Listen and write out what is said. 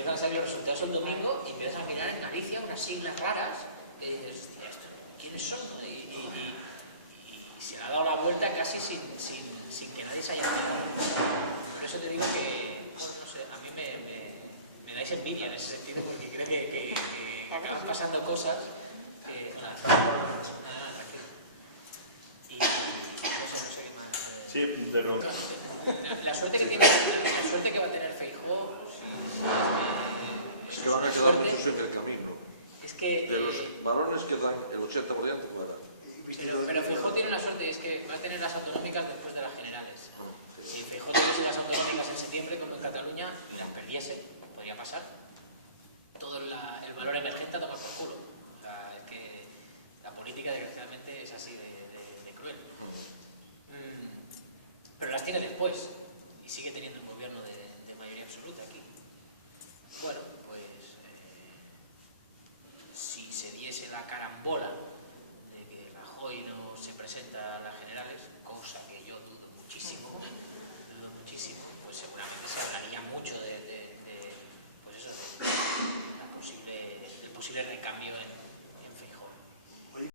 empiezan a salir los resultados el domingo y empiezas a mirar en Galicia unas siglas raras que dices, hostia, ¿quiénes son? Y se le ha dado la vuelta casi sin que nadie se haya enterado. Por eso te digo que, bueno, no sé, a mí me dais envidia en ese sentido, porque creo que acaban pasando cosas que... Nada, tranquilo. Y no sé qué más... Sí, pero... La suerte que va a tener Feijóo es que van a quedar muchos en el camino. Es que... De los varones quedan el 80% fuera. Pero Feijóo tiene la suerte, es que va a tener las autonómicas después de las generales. Si Feijóo tuviese las autonómicas en septiembre como en Cataluña y las perdiese, podría pasar, todo el valor emergente a tomar por culo. O sea, es que la política desgraciadamente es así de cruel. Pero las tiene después y sigue teniendo un gobierno de mayoría absoluta aquí. Bueno, pues si se diese la carambola